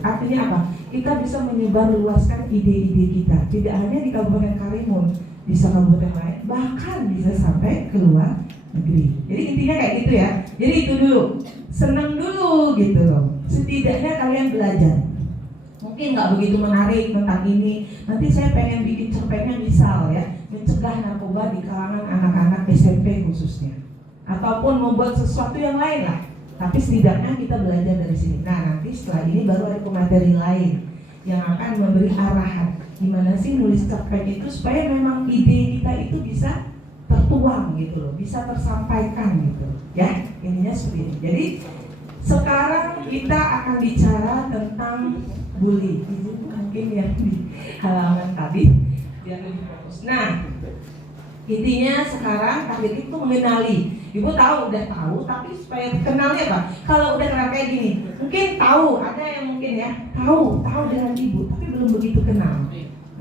Artinya apa? Kita bisa menyebarluaskan ide-ide kita, tidak hanya di Kabupaten Karimun, bisa kabupaten lain, bahkan bisa sampai ke luar negeri. Jadi intinya kayak gitu ya. Jadi itu dulu, senang dulu gitu loh. Setidaknya kalian belajar. Mungkin nggak begitu menarik tentang ini. Nanti saya pengen bikin cerpennya misal ya, mencegah narkoba di kalangan anak-anak SMP khususnya, ataupun membuat sesuatu yang lain lah. Tapi setidaknya kita belajar dari sini. Nah nanti setelah ini baru ada materi lain yang akan memberi arahan. Gimana sih nulis cerpen itu supaya memang ide kita itu bisa tertuang gitu loh, bisa tersampaikan gitu ya. Intinya seperti ini. Jadi sekarang kita akan bicara tentang bully. Ini mungkin yang di halaman tadi biar lebih fokus. Nah intinya sekarang kalian itu mengenali. Ibu udah tahu, tapi supaya kenalnya apa? Kalau udah kenal kayak gini, mungkin tahu, ada yang mungkin ya tahu dengan ibu, tapi belum begitu kenal.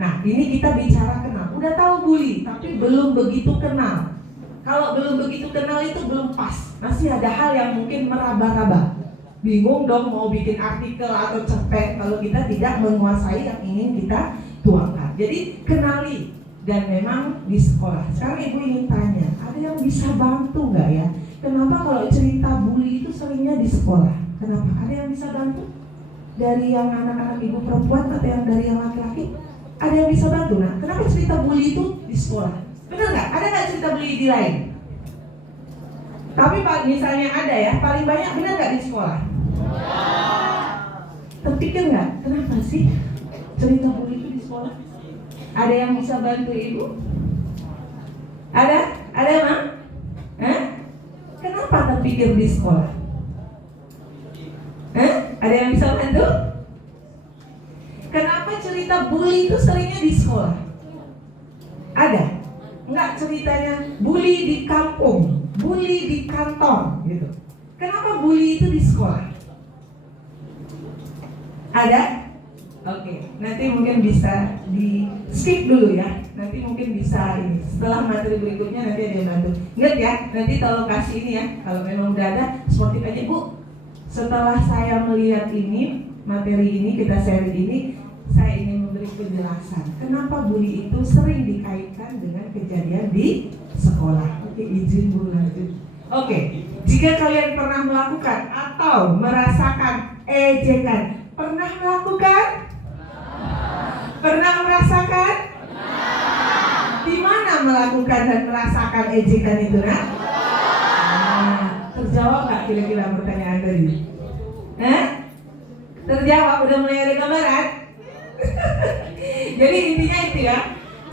Nah, ini kita bicara kenal. Udah tahu bully, tapi belum begitu kenal. Kalau belum begitu kenal itu belum pas. Masih ada hal yang mungkin meraba-raba. Bingung dong mau bikin artikel atau cerpen kalau kita tidak menguasai yang ingin kita tuangkan. Jadi kenali. Dan memang di sekolah. Sekarang ibu ingin tanya, ada yang bisa bantu nggak ya? Kenapa kalau cerita bully itu seringnya di sekolah? Kenapa? Ada yang bisa bantu? Dari yang anak-anak ibu perempuan atau yang dari yang laki-laki? Ada yang bisa bantu? Nah, kenapa cerita bully itu di sekolah? Benar nggak? Ada nggak cerita bully di lain? Tapi misalnya ada ya, paling banyak benar nggak di sekolah? Terpikir nggak? Kenapa sih cerita bully itu di sekolah? Ada yang bisa bantu ibu? Ada? Ada Mak? Kenapa terpikir di sekolah? Ada yang bisa bantu? Kenapa cerita bully itu seringnya di sekolah? Ada? Enggak ceritanya bully di kampung, bully di kantor gitu. Kenapa bully itu di sekolah? Ada? Oke, nanti mungkin bisa di skip dulu ya. Nanti mungkin bisa ini. Setelah materi berikutnya nanti ada yang bantu. Ingat ya, nanti tolong kasih ini ya. Kalau memang udah ada, sportif aja Bu. Setelah saya melihat ini, materi ini, kita share ini, saya ingin memberi penjelasan. Kenapa bully itu sering dikaitkan dengan kejadian di sekolah. Oke, izin Bu lanjut. Oke, jika kalian pernah melakukan atau merasakan ejekan, pernah melakukan? Pernah merasakan? Di mana melakukan dan merasakan ejekan itu, Nak? Terjawab nggak kira-kira pertanyaan tadi? Terjawab, udah mulai ada gambaran? Jadi intinya itu ya.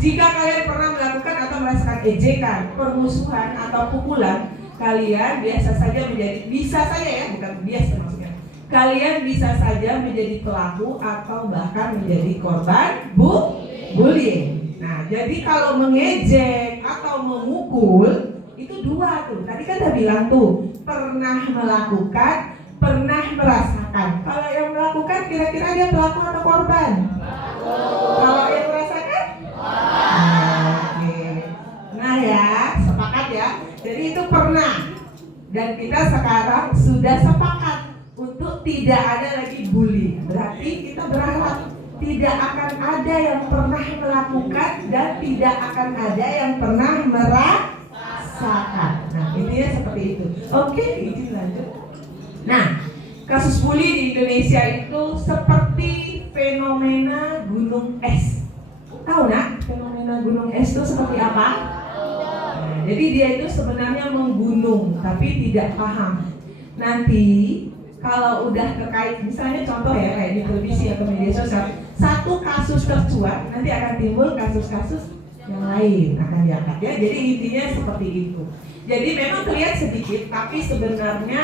Jika kalian pernah melakukan atau merasakan ejekan, permusuhan atau pukulan, kalian bisa saja ya, bukan biasa maksudnya. Kalian bisa saja menjadi pelaku atau bahkan menjadi korban bullying. Nah, jadi kalau mengejek atau memukul itu dua tuh. Tadi kan udah bilang tuh, pernah melakukan, pernah merasakan. Kalau yang melakukan kira-kira dia pelaku atau korban? Kalau yang merasakan? Oke. Nah ya, sepakat ya. Jadi itu pernah. Dan kita sekarang sudah sepakat untuk tidak ada lagi bully. Berarti kita berharap tidak akan ada yang pernah melakukan dan tidak akan ada yang pernah merasakan. Nah, intinya seperti itu. Oke, izin lanjut. Nah, kasus bully di Indonesia itu seperti fenomena gunung es. Tahu nak fenomena gunung es itu seperti apa? Nah, jadi dia itu sebenarnya menggunung tapi tidak paham. Nanti kalau udah terkait, misalnya contoh ya kayak di televisi atau media sosial, satu kasus tercuat, nanti akan timbul kasus-kasus yang lain akan diangkat ya. Jadi intinya seperti itu. Jadi memang terlihat sedikit, tapi sebenarnya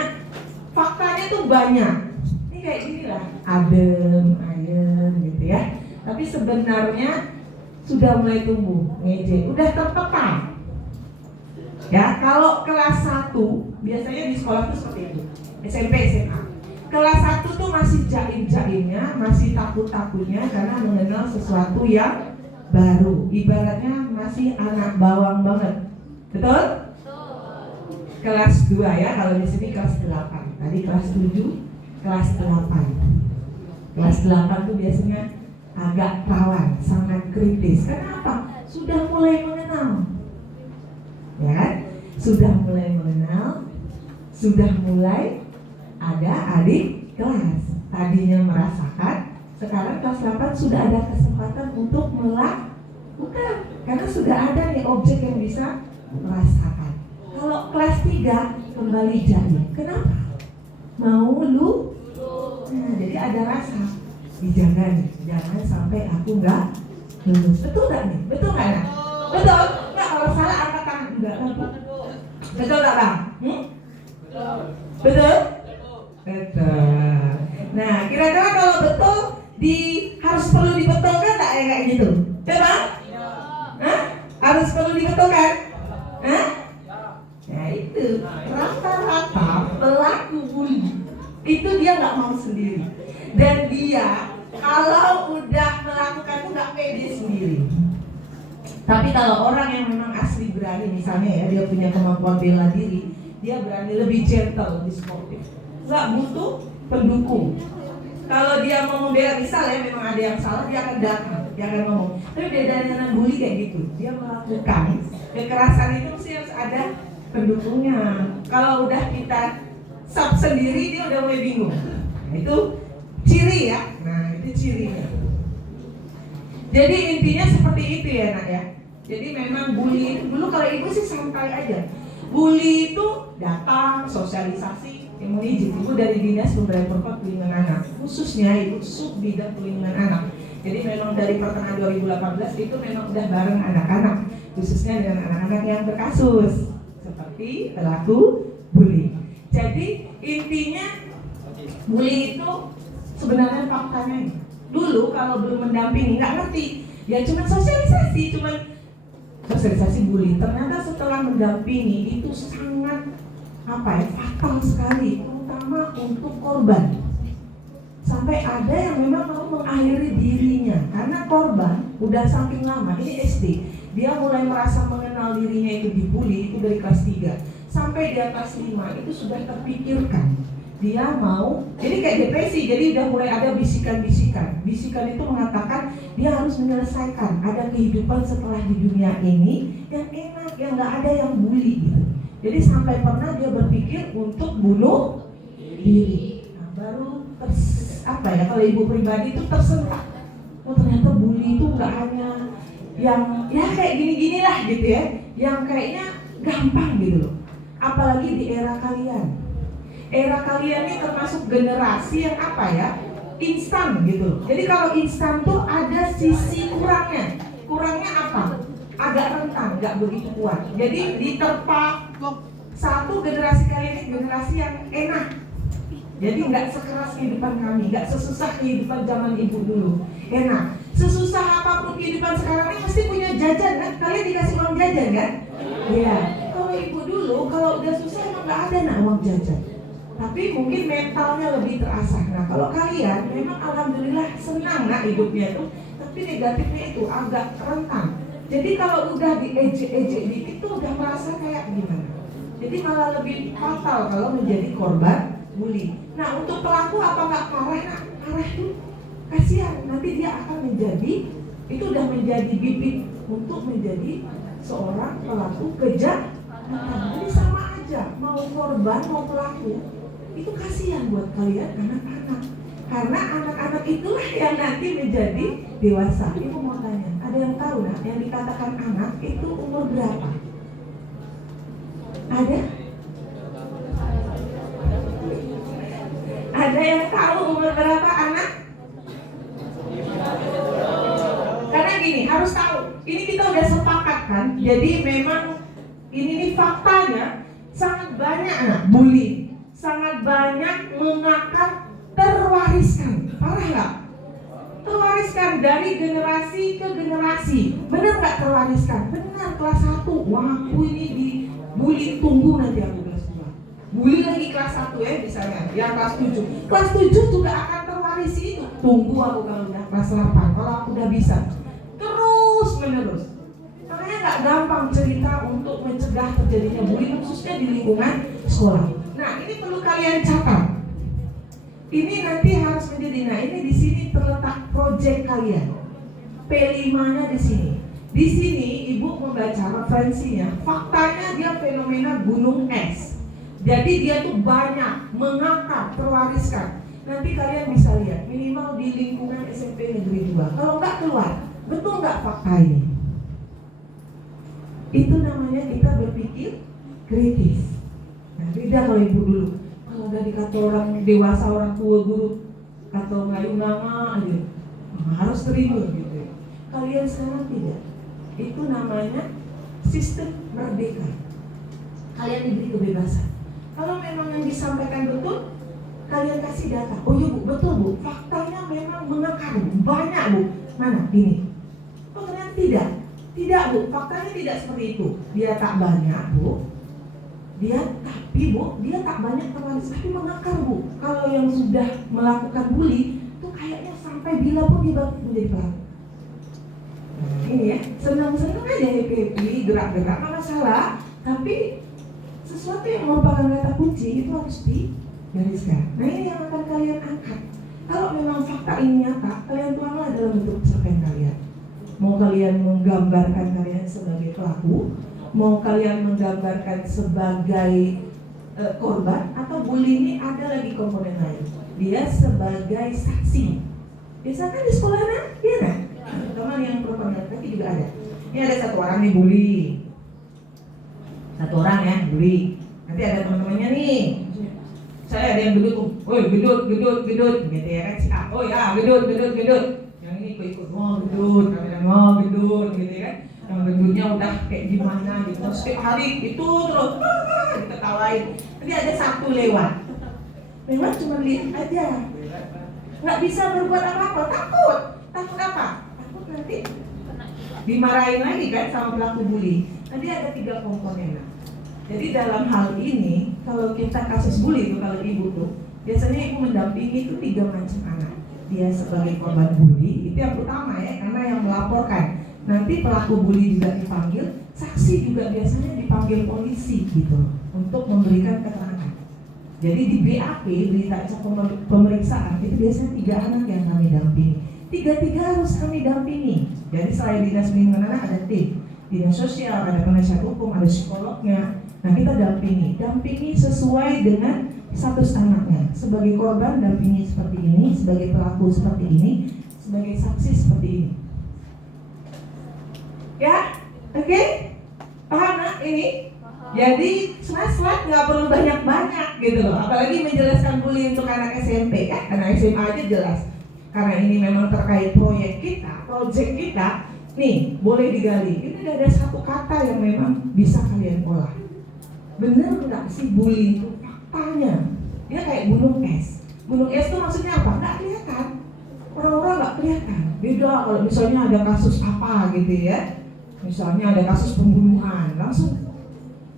faktanya tuh banyak. Ini kayak gini lah, adem, ayem gitu ya. Tapi sebenarnya sudah mulai tumbuh, ngejek, udah tertekan. Ya, kalau kelas 1 biasanya di sekolah tuh seperti itu, SMP, SMA. Kelas 1 tuh masih jaim-jaimnya, masih takut-takutnya karena mengenal sesuatu yang baru. Ibaratnya masih anak bawang banget. Betul? Kelas 2 ya, kalau di sini kelas 8. Tadi kelas 7, kelas 8. Kelas 8 tuh biasanya agak rawan, sangat kritis. Kenapa? Sudah mulai mengenal, ya kan? Sudah mulai mengenal, sudah mulai ada adik kelas. Tadinya merasakan, sekarang kelas 8 sudah ada kesempatan untuk melakukan, karena sudah ada nih objek yang bisa merasakan. Kalau kelas 3 kembali jadi, kenapa? Mau lu? Nah, jadi ada rasa dijaga nih, jangan sampai aku nggak lulus. Betul nggak nih? Betul nggak Nak? Betul? Nggak, kalau salah angkat tangan. Enggak kan? Betul nggak Bang? Betul? Betul. Nah, kira-kira kalau betul harus perlu dibetulkan nggak ya kayak gitu? Coba? Hah? Harus perlu dibetulkan? Hah? Nah itu rata-rata pelaku bully itu dia nggak mau sendiri, dan dia kalau udah melakukan itu nggak pede sendiri. Tapi kalau orang yang memang asli berani, misalnya ya, dia punya kemampuan bela diri, dia berani, lebih gentle, lebih sportif, nggak butuh pendukung. Kalau dia mau membela, misalnya memang ada yang salah, dia akan datang, dia akan ngomong. Tapi bedanya dengan bully kayak gitu, dia melakukan kekerasan itu mesti harus ada pendukungnya. Kalau udah kita sub sendiri, dia udah mulai bingung. Nah, itu ciri ya. Nah, itu cirinya. Jadi intinya seperti itu ya Nak ya. Jadi memang bully, dulu kalau ibu sih santai aja. Bully itu datang, sosialisasi, yang izin ibu dari Dinas Pemberdayaan Perempuan Perlindungan Anak, khususnya ibu sub bidang perlindungan anak. Jadi memang dari pertengahan 2018 itu memang udah bareng anak-anak, khususnya dengan anak-anak yang berkasus seperti pelaku bully. Jadi intinya bully itu sebenarnya faktanya ini. Dulu kalau belum mendampingi nggak ngerti, ya cuma sosialisasi bully. Ternyata setelah mendampingi itu sangat fatal sekali, terutama untuk korban. Sampai ada yang memang mau mengakhiri dirinya karena korban udah saking lama. Ini SD, dia mulai merasa mengenal dirinya itu dibully itu dari kelas 3 sampai di atas 5 itu sudah terpikirkan dia mau, jadi kayak depresi. Jadi udah mulai ada bisikan itu mengatakan dia harus menyelesaikan, ada kehidupan setelah di dunia ini yang enak, yang nggak ada yang bully gitu. Jadi sampai pernah dia berpikir untuk bunuh diri. Nah, baru kalau ibu pribadi itu tersentak, oh ternyata bully itu nggak hanya yang ya kayak gini-gini lah gitu ya, yang kayaknya gampang gitu loh. Apalagi di era kalian. Era kalian ini termasuk generasi yang instan gitu. Jadi kalau instan tuh ada sisi kurangnya. Kurangnya apa? Agak rentan, nggak begitu kuat. Jadi diterpa satu generasi kalian ini generasi yang enak. Jadi nggak sekeras kehidupan kami, nggak sesusah kehidupan zaman ibu dulu. Enak. Sesusah apapun kehidupan sekarang ini mesti punya jajan kan? Kalian dikasih uang jajan kan? Iya. Kalau ibu dulu kalau udah susah emang nggak ada uang jajan. Tapi mungkin mentalnya lebih terasah. Nah kalau kalian memang alhamdulillah senang hidupnya itu, tapi negatifnya itu agak rentan. Jadi kalau udah diejek-ejek dikit tuh udah merasa kayak gimana. Jadi malah lebih fatal kalau menjadi korban bully. Nah untuk pelaku apa nggak parah? Nah parah tuh kasihan. Nanti dia akan itu udah menjadi bibit untuk menjadi seorang pelaku kejahatan. Jadi sama aja, mau korban mau pelaku. Itu kasihan buat kalian anak-anak, karena anak-anak itulah yang nanti menjadi dewasa. Ibu mau tanya, ada yang tahu yang dikatakan anak itu umur berapa? Ada? Ada yang tahu umur berapa anak? Karena gini, harus tahu. Ini kita udah sepakat kan. Jadi memang ini faktanya sangat banyak anak bully. Sangat banyak mengakar terwariskan. Parah nggak? Terwariskan dari generasi ke generasi. Benar nggak terwariskan? Benar, kelas 1. Wah, aku ini dibully, tunggu nanti aku kelas 2. Bully lagi kelas 1 ya misalnya, yang kelas 7. Kelas 7 juga akan terwarisi itu. Tunggu aku kalau udah kelas 8, kalau aku udah bisa. Terus menerus. Makanya nggak gampang cerita untuk mencegah terjadinya bully, khususnya di lingkungan sekolah. Nah ini perlu kalian catat. Ini nanti harus menjadi, nah ini di sini terletak proyek kalian. P5-nya di sini. Di sini Ibu membaca referensinya, faktanya dia fenomena gunung es. Jadi dia tuh banyak mengakar, terwariskan. Nanti kalian bisa lihat minimal di lingkungan SMP Negeri 2. Kalau nggak keluar, betul nggak fakta ini? Itu namanya kita berpikir kritis. Nah, beda kalau Ibu dulu. Kalau udah dikata orang dewasa, orang tua, guru atau ngayung-ngama aja, harus terima gitu. Kalian sekarang tidak. Itu namanya sistem merdeka. Kalian diberi kebebasan. Kalau memang yang disampaikan betul, kalian kasih data. Oh iya Bu, betul Bu, faktanya memang mengakar Bu, banyak Bu. Mana? Ini. Oh ternyata tidak. Tidak Bu, faktanya tidak seperti itu. Dia tak banyak Bu. Dia tak banyak terwaris, tapi mengakar Bu. Kalau yang sudah melakukan bully, itu kayaknya sampai bila pun dia menjadi pelaku. Ini ya, senang-senang aja happy, gerak-gerak, nggak masalah. Tapi sesuatu yang merupakan kata kunci itu harus digariskan. Nah ini yang akan kalian angkat. Kalau memang fakta ini nyata, kalian tuanglah dalam bentuk cerpen kalian. Mau kalian menggambarkan kalian sebagai pelaku, mau kalian menggambarkan sebagai korban, atau bully ini ada lagi komponen lain. Dia sebagai saksi. Biasanya kan di sekolah kan, iya kan? Teman yang perempuan laki juga ada. Ini ada satu orang nih bully. Satu orang ya bully. Nanti ada teman-temannya nih. Saya ada yang gedut, woi gedut, gitu ya kan? Oh ya gedut. Yang ini ikut, gedut, gedut, gitu ya kan? Yang gedutnya udah kayak gimana gitu. Setiap hari itu terus diketawain. Nanti ada satu lewat cuma lihat aja, nggak bisa berbuat apa-apa, takut apa? Takut nanti dimarahin lagi kan sama pelaku bully. Nanti ada 3 komponen. Jadi dalam hal ini, kalau kita kasus bully itu, kalau ibu tuh biasanya ibu mendampingi itu 3 macam anak. Dia sebagai korban bully, itu yang utama ya, karena yang melaporkan. Nanti pelaku bully juga dipanggil, saksi juga biasanya dipanggil polisi gitu untuk memberikan keterangan. Jadi di BAP, berita acara pemeriksaan, itu biasanya 3 anak yang kami dampingi. 3 harus kami dampingi. Jadi selain dinas perlindungan anak ada tim, dinas sosial, ada penasihat hukum, ada psikolognya. Nah kita dampingi sesuai dengan status anaknya. Sebagai korban dampingi seperti ini, sebagai pelaku seperti ini, sebagai saksi seperti ini. Ya, oke? Paham nak ini? Jadi slide nggak perlu banyak-banyak gitu loh. Apalagi menjelaskan bullying untuk anak SMP kan, anak SMA aja jelas. Karena ini memang terkait project kita, nih boleh digali. Ini ada satu kata yang memang bisa kalian olah. Bener nggak sih bully itu faktanya? Dia kayak gunung es. Gunung es itu maksudnya apa? Nggak kelihatan. Orang-orang nggak kelihatan. Beda kalau misalnya ada kasus apa gitu ya. Misalnya ada kasus pembunuhan, langsung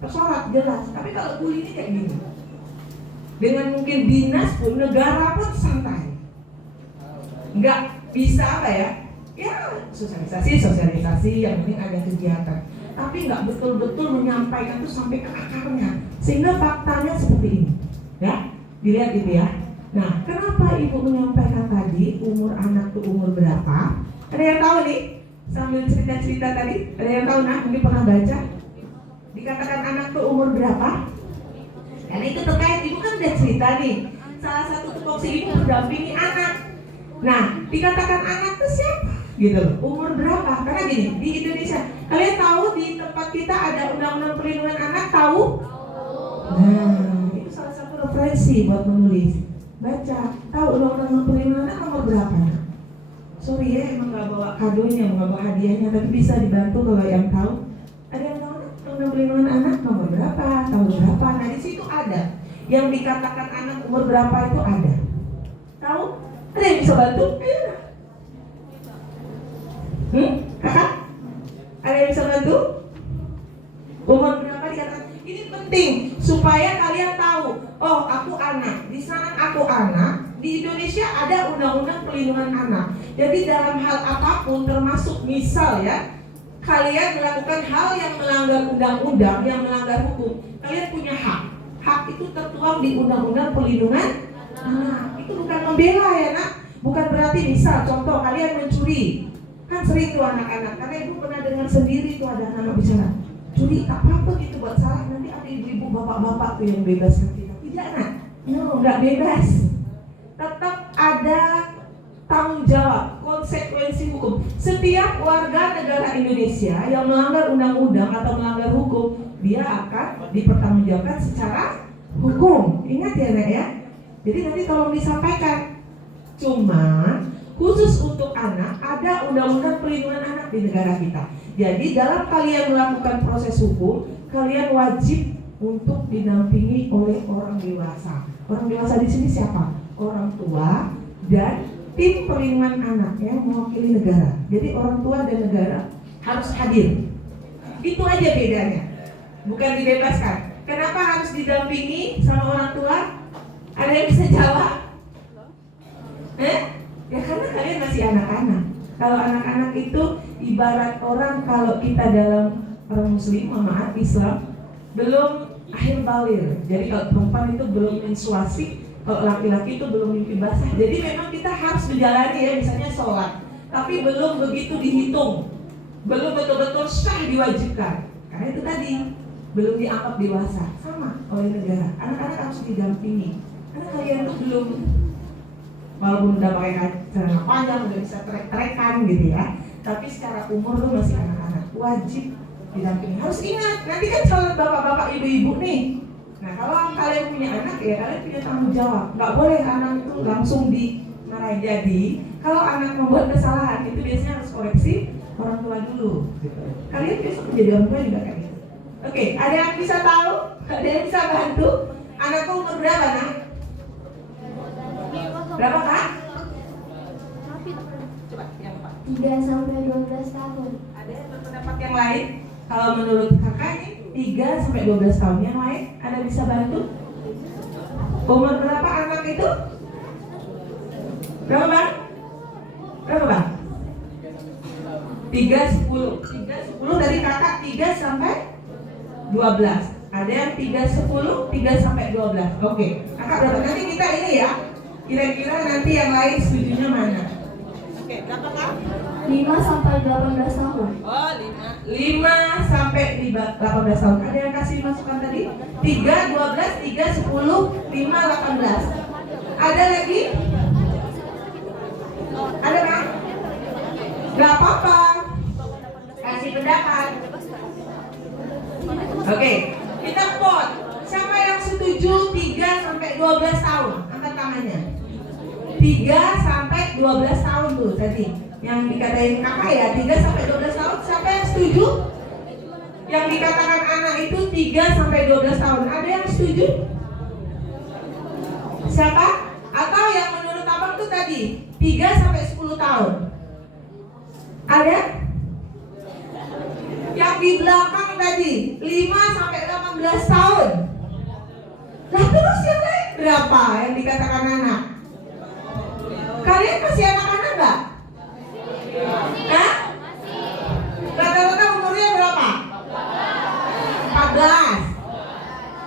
tersorot jelas. Tapi kalau bully ini kayak gini, dengan mungkin dinas pun, negara pun santai, nggak bisa apa ya, sosialisasi yang penting ada kegiatan, tapi nggak betul-betul menyampaikan itu sampai ke akarnya, sehingga faktanya seperti ini ya, dilihat gitu ya. Nah kenapa ibu menyampaikan tadi umur anak tuh umur berapa? Ada yang tahu nih? Sambil cerita-cerita tadi, ada yang tahu nah? Mungkin pernah baca. Dikatakan anak tuh umur berapa? Karena itu terkait, ibu kan udah cerita nih. Salah satu tupoksi ibu mendampingi anak. Nah, dikatakan anak tuh siapa? Gitu loh. Umur berapa? Karena gini, di Indonesia, kalian tahu di tempat kita ada undang-undang perlindungan anak, tahu? Nah, itu salah satu referensi buat menulis. Baca, tahu undang-undang perlindungan anak nomor berapa? Sorry ya, emang gak bawa kadonya, gak bawa hadiahnya, tapi bisa dibantu kalau yang tahu. Ada yang tahu undang perlindungan anak nomor berapa, tahun berapa? Nah di situ ada yang dikatakan anak umur berapa itu ada. Tahu? Ada yang bisa bantu? Kakak? Ada yang bisa bantu? Umur berapa dikatakan? Ini penting supaya kalian tahu. Oh, aku anak. Di sana aku anak. Di Indonesia ada undang-undang perlindungan anak. Jadi dalam hal apapun, termasuk misal ya, kalian melakukan hal yang melanggar undang-undang, yang melanggar hukum, kalian punya hak. Hak itu tertuang di undang-undang perlindungan Nah, itu bukan membela ya nak. Bukan berarti misal contoh kalian mencuri. Kan sering tuh anak-anak, karena ibu pernah dengar sendiri tuh ada anak bicara, curi tak apa-apa gitu buat salah, nanti ada ibu-ibu bapak-bapak tuh yang bebaskan kita. Tidak nak, no, nggak bebas. Tetap ada tanggung jawab, konsekuensi hukum. Setiap warga negara Indonesia yang melanggar undang-undang atau melanggar hukum, dia akan dipertanggungjawabkan secara hukum. Ingat ya nak ya. Jadi nanti tolong disampaikan. Cuma khusus untuk anak ada undang-undang perlindungan anak di negara kita. Jadi dalam kalian melakukan proses hukum, kalian wajib untuk didampingi oleh orang dewasa. Orang dewasa di sini siapa? Orang tua dan tim perlindungan anak yang mewakili negara. Jadi orang tua dan negara harus hadir. Itu aja bedanya. Bukan dibebaskan. Kenapa harus didampingi sama orang tua? Ada yang bisa jawab? Ya karena kalian masih anak-anak. Kalau anak-anak itu ibarat orang, kalau kita dalam orang muslim, maaf Islam, belum akhir balir. Jadi kalau perempuan itu belum menstruasi, kalau laki-laki itu belum mimpi basah. Jadi memang kita harus menjalani ya, misalnya sholat, tapi belum begitu dihitung, belum betul-betul sah diwajibkan. Karena itu tadi belum dianggap dewasa, sama oleh negara. Anak-anak harus didampingi. Karena kalian tuh belum, walaupun udah pakai celana panjang, udah bisa trek-trekan gitu ya, tapi secara umur lu masih anak-anak, wajib didampingi. Harus ingat, nanti kan calon bapak-bapak, ibu-ibu nih. Nah kalau kalian punya anak ya kalian punya tanggung jawab. Gak boleh anak itu langsung dimarahin. Jadi kalau anak membuat kesalahan itu biasanya harus koreksi orang tua dulu gitu. Kalian besok menjadi orang tua juga kayak gitu. Oke, ada yang bisa tahu? Ada yang bisa bantu? Anakku umur berapa nak? Berapa kak? Coba yang Pak. 3 sampai 12 tahun. Ada yang berpendapat yang lain? Kalau menurut kakak ini 3 sampai 12 tahun. Yang lain ada bisa bantu? Umur berapa anak itu? Berapa bang? Berapa bang? 3, 10 dari kakak 3 sampai 12. Ada yang 3, 10, 3 sampai 12. Oke, kakak berapa? Nanti kita ini ya, kira-kira nanti yang lain setujunya mana? Oke, berapa kak? 5 sampai 18 tahun. Oh, 5 sampai 18 tahun. Ada yang kasih masukan tadi? 3, 12, 3, 10, 5, 18. Ada lagi? Ada kan? Gak apa-apa. Kasih pendapat. Oke, kita vote. Siapa yang setuju 3 sampai 12 tahun? Angkat tangannya. 3 sampai 12 tahun tuh tadi. Yang dikatain kakak ya 3 sampai 12 tahun. Siapa yang setuju? Yang dikatakan anak itu 3 sampai 12 tahun. Ada yang setuju? Siapa? Atau yang menurut abang tuh tadi 3 sampai 10 tahun. Ada? Yang di belakang tadi 5 sampai 18 tahun. Lah terus yang lain berapa yang dikatakan anak? Kalian masih anak-anak nggak? Hah? Rata-rata umurnya berapa? 14.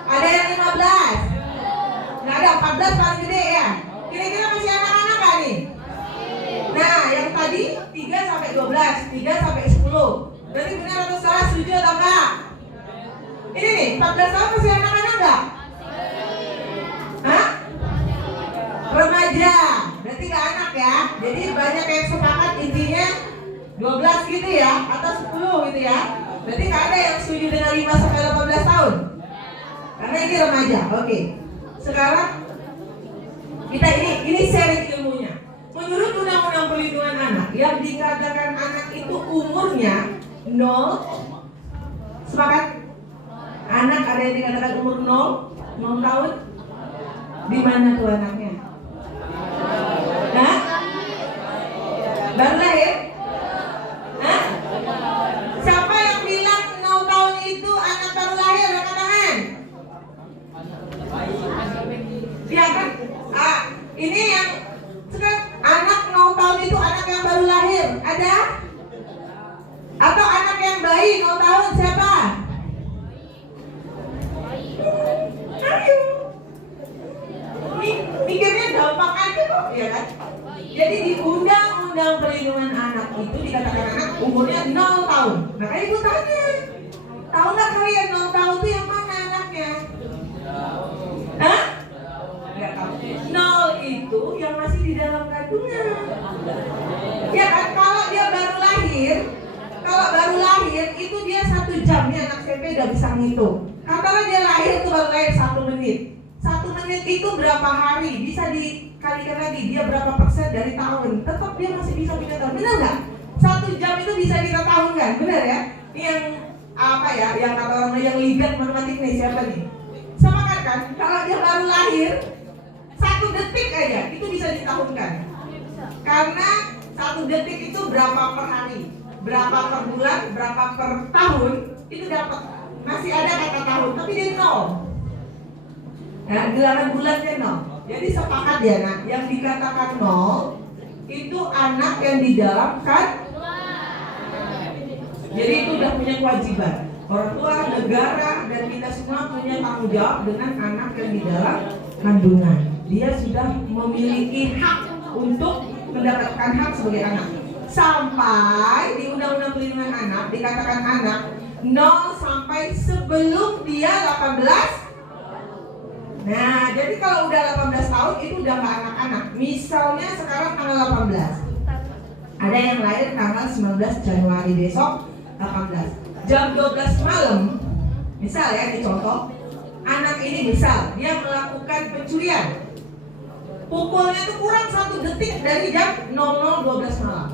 Ada yang 15? Nggak ada, 14 paling gede ya. Kira-kira masih anak-anak nggak nih? Nah, yang tadi 3 sampai 12, 3 sampai 10. Berarti benar atau salah, setuju atau enggak? Ini nih, 14 tahun masih anak-anak nggak? Hah? Remaja, berarti nggak anak ya. Jadi banyak yang sepakat intinya 12 gitu ya, atau 10 gitu ya. Berarti nggak ada yang setuju dengan 5 sampai 18 tahun. Karena ini remaja. Oke. Sekarang kita ini sharing ilmunya. Menurut Undang-Undang Perlindungan Anak, yang dikatakan anak itu umurnya 0. Sepakat? Anak ada yang dikatakan umur 0 tahun. Di mana tuh anaknya? Hah? Baru lahir? Hah? Siapa yang bilang 0 tahun itu anak baru lahir? Angkat tangan. Iya kan? Ini yang sekarang anak 0 tahun itu anak yang baru lahir. Ada? Atau anak yang bayi 0 tahun siapa? Ayo. Mikirnya Jadi di Undang-Undang Perlindungan Anak itu dikatakan anak umurnya 0 tahun. Makanya ibu tanya, tahu nggak kalian 0 tahun itu yang mana anaknya? Hah? Nggak tahu. 0 itu yang masih di dalam kandungan. Ya kan, kalau dia baru lahir itu dia 1 jam nih, anak SMP udah bisa ngitung. Katakanlah dia lahir tuh baru lahir 1 menit. 1 menit itu berapa hari? Bisa dikalikan lagi, dia berapa persen dari tahun? Tetap dia masih bisa kita tahu. Benar nggak? 1 jam itu bisa kita tahu kan? Benar ya? Ini yang apa ya? Yang kata orang yang ligat matematik nih, siapa nih? Sama kan? Kalau dia baru lahir 1 detik aja itu bisa ditahunkan. Karena 1 detik itu berapa per hari, berapa per bulan, berapa per tahun, itu dapat. Masih ada kata tahun, tapi dia 0. Nah, gelaran bulannya 0. Jadi sepakat ya nak, yang dikatakan 0 itu anak yang di dalam jadi itu udah punya kewajiban. Orang tua, negara, dan kita semua punya tanggung jawab dengan anak yang di dalam kandungan. Dia sudah memiliki hak untuk mendapatkan hak sebagai anak. Sampai di Undang-Undang Perlindungan Anak dikatakan anak 0 sampai sebelum dia 18. Nah, jadi kalau udah 18 tahun itu udah nggak anak-anak. Misalnya sekarang tanggal 18. Ada yang lahir tanggal 19 Januari besok 18. Jam 12 malam, misal ya, di contoh, anak ini misal dia melakukan pencurian. Pukulnya itu kurang 1 detik dari jam 00.12 malam.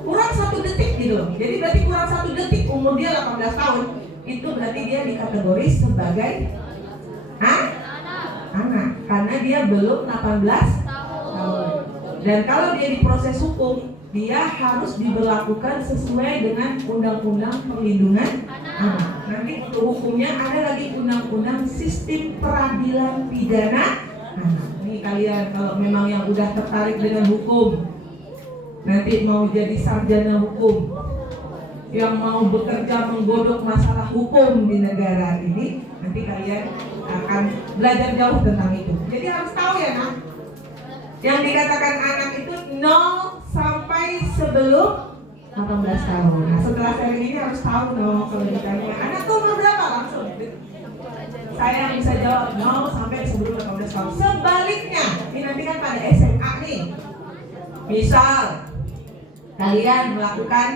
Kurang 1 detik gitu loh. Jadi berarti kurang 1 detik umur dia 18 tahun. Itu berarti dia dikategoris sebagai anak. Karena dia belum 18 tahun. Dan kalau dia diproses hukum, dia harus diberlakukan sesuai dengan Undang-Undang Perlindungan Anak. Nanti untuk hukumnya ada lagi Undang-Undang Sistem Peradilan Pidana Anak. Ini kalian kalau memang yang udah tertarik dengan hukum, nanti mau jadi sarjana hukum, yang mau bekerja menggodok masalah hukum di negara ini, nanti kalian akan belajar jauh tentang itu. Jadi harus tahu ya nak, yang dikatakan anak itu 0 sampai sebelum 18 tahun. Nah, setelah sharing ini harus tahu dong, kalau ditanya anak tuh umur berapa, langsung saya bisa jawab 0 sampai sebelum 18 tahun. Sebaliknya, ini nanti kan pada SMA nih, misal kalian melakukan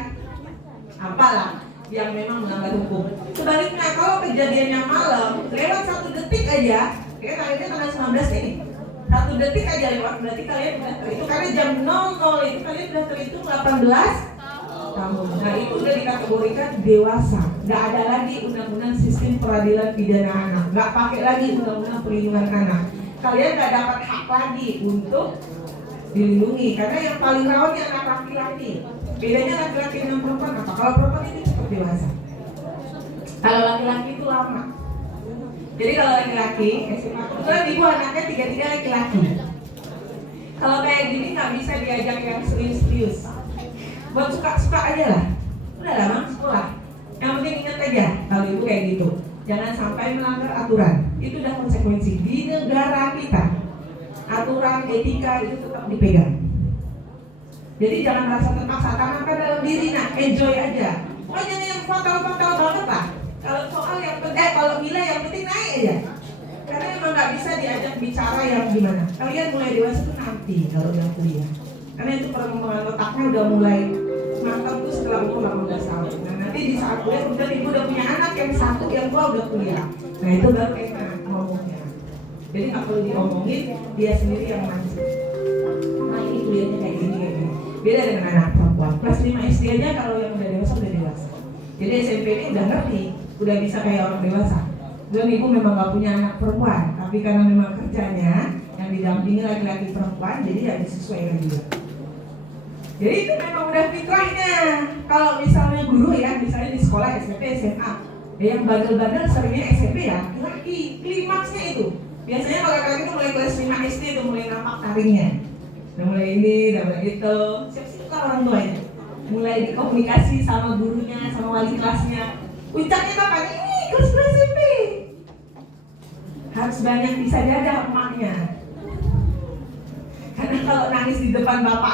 apalah yang memang melanggar hukum. Sebaliknya, kalau kejadiannya malam, lewat 1 detik aja, kayak kalian tanggal 19 ini, 1 detik aja lewat, berarti kalian sudah terhitung. Karena jam 00 itu kalian sudah terhitung 18 tahun. Nah, itu udah dikategorikan dewasa. Nggak ada lagi Undang-Undang Sistem Peradilan Pidana Anak, nggak pakai lagi Undang-Undang Perlindungan Anak. Kalian nggak dapat hak lagi untuk dilindungi, karena yang paling rawan anak laki-laki. Bedanya laki-laki dengan perempuan apa? Kalau perempuan itu cukup dewasa, kalau laki-laki itu lama. Jadi kalau laki-laki, kebetulan ibu anaknya 3 laki-laki. Kalau kayak gini nggak bisa diajak yang serius-serius. Buat suka-suka aja lah. Udah lah bang, sekolah. Yang penting ingat aja kalau ibu kayak gitu. Jangan sampai melanggar aturan. Itu udah konsekuensi di negara kita. Aturan etika itu tetap dipegang. Jadi jangan merasa terpaksa, tanamkan dalam diri, nah enjoy aja. Pokoknya yang fatal-fatal banget lah. Kalau soal yang penting, kalau nilai yang penting naik aja. Karena emang nggak bisa diajak bicara yang gimana. Kalian mulai dewasa itu nanti kalau udah kuliah. Karena itu perkembangan otaknya udah mulai mantap tuh setelah umur 18 tahun. Nah nanti di saat kuliah kemudian ibu udah punya anak yang 1, yang 2 udah kuliah. Nah itu baru enak ngomongnya. Jadi nggak perlu diomongin, dia sendiri yang maju. Nah ini kuliahnya kayak gini. Beda dengan anak perempuan. Kelas 5 SD aja kalau yang udah dewasa udah dewasa. Jadi SMP ini udah ngerti, udah bisa kayak orang dewasa. Dan ibu memang gak punya anak perempuan, tapi karena memang kerjanya yang didampingi laki-laki perempuan, jadi ya disesuaikan juga. Jadi itu memang udah fitrahnya. Kalau misalnya guru ya, misalnya di sekolah SMP, SMA, yang bandel-bandel seringnya SMP ya, laki klimaksnya itu. Biasanya kalau laki-laki itu mulai kelas 5 SD itu mulai nampak taringnya. Udah mulai ini, udah mulai itu. Siap-siap lah orang tuanya. Mulai dikomunikasi sama gurunya, sama wali kelasnya. Puncaknya kapan? Ini kelas SMP. Harus banyak bisa jaga emaknya. Karena kalau nangis di depan bapak